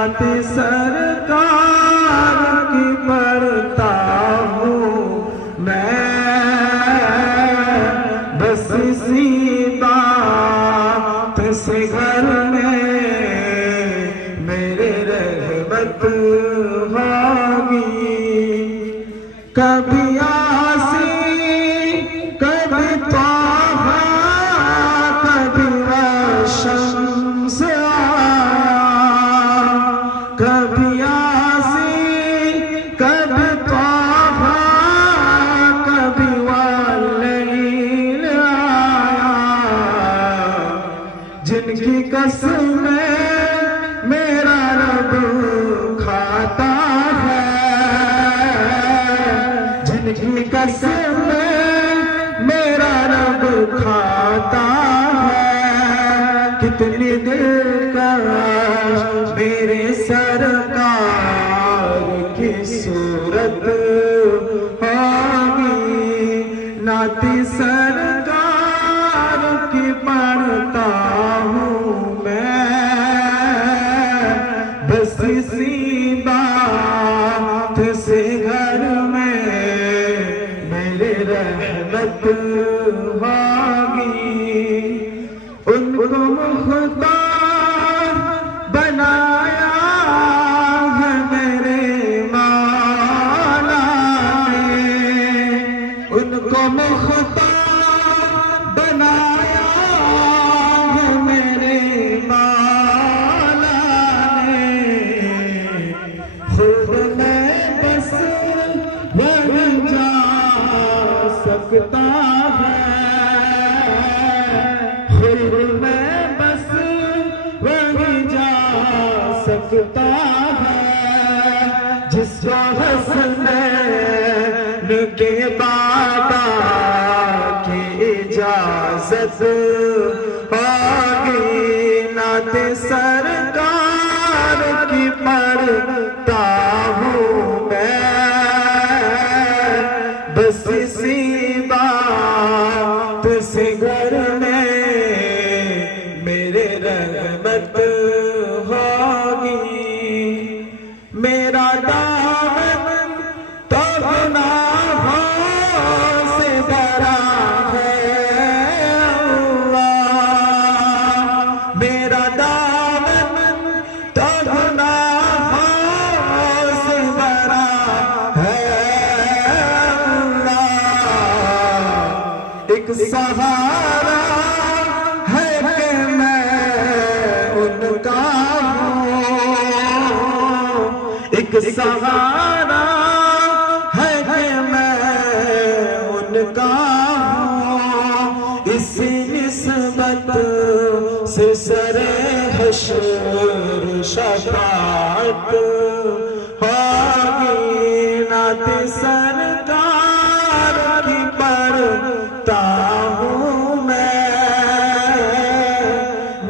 नाते सरकार की पढ़ता हूँ मैं, बस इसी बात से घर में मेरे रहमत होगी। कभी आसी कभी तौबा कभी शम्स आया, कभी आसी कभी तौबा कभी वल्लैल आया। जिनकी कसमें मेरा रब खाता है, जिनकी कसमें मेरा रब खाता है। कितनी दिलकश मेरे सरकार की सूरत होगी। नाते सरकार की पढ़ता हूँ मैं, बस इसी बात से घर में मेरे रहमत होगी। उनको मुख्तार बनाया है मेरे मौला ने, उनको मुख्तार बनाया है मेरे मौला ने। खुद मैं बस वहीं जा सकता है, खुद मैं बस वहीं जा सकता है। जिसको हसनैन के बाबा की इजाजत होगी। नाते सरकार की पढ़ता हूँ मैं, बस इसी बात से घर में मेरे रहमत होगी। मेरा दामन तो गुनाहों से भरा है अल्लाह, मेरा दामन तो गुनाहों से भरा है अल्लाह। एक सहारा है कि मैं उनका हूँ, एक सहारा है कि मैं उनका हूँ। इसी निस्बत से सरे हश्र शफाअत होगी। नाते सरकार की पढ़ता हूँ मैं,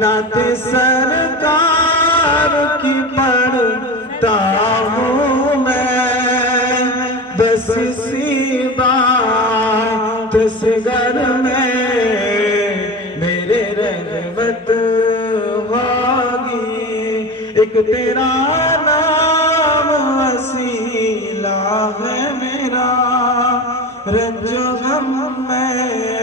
नाते सरकार की पढ़ता हूँ मैं, बस इसी बात से घर में मेरे रहमत होगी। एक तेरा नाम वसीला है मेरा, रंजो गम में